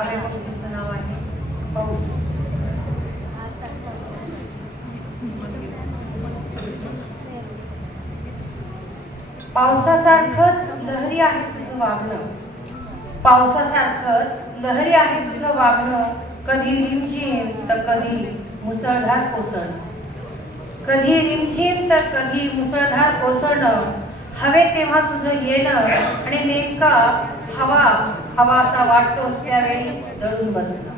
काव्यपंक्तीचं नाव आहे पाऊस. पावसासारखंच लहरी आहे तुझं वागणं, पावसासारखंच लहरी आहे तुझं वागणं. कधी रिमझिम तर कधी मुसळधार कोसळणं, कधी रिमझिम तर कधी मुसळधार कोसळणं. हवे तेव्हा तुझं येणं आणि नेमका हवा हवासा वाटतोस त्यावेळी दडून बसणं.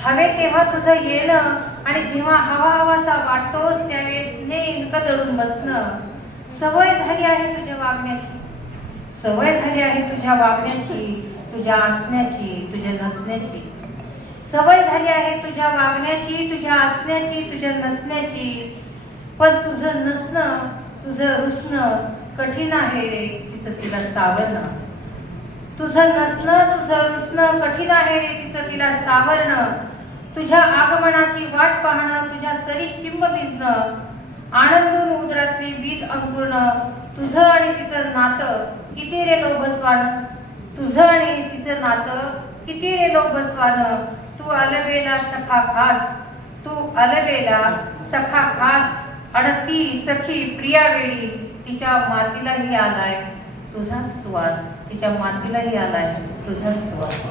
हवे तेव्हा तुझं येणं आणि जेव्हा हवा हवासा वाटतोस त्यावेळी नेमकं दडून बसणं. सवय झाली आहे तुझ्या वागण्याची, सवय झाली आहे तुझ्या वागण्याची, तुझ्या असण्याची, तुझ्या नसण्याची. सवय झाली आहे तुझ्या वागण्याची, तुझ्या असण्याची, तुझ्या नसण्याची. पण तुझं नसणं, तुझं रुसणं कठीण आहे रे तिचं तिला सावरणं. तुझं नसणं, तुझं रुसणं कठीण आहे रे तिचं तिला सावरणं. तुझ्या आगमनाची वाट पाहणं, तुझ्या सरी चिंब भिजणं, आनंदून उदरातली बीज अंकुरणं. तुझं आणि तिचं नातं किती रे लोभसवानं, तुझं आणि तिचं नातं किती रे लोभसवानं. तू अलबेला सखा खास, तू अलबेला सखा खास, आणि ती सखी प्रिया वेळी तिच्या मातीलाही आलाय तुझा सुवास, तिच्या मातीलाही आलाय तुझा सुवास.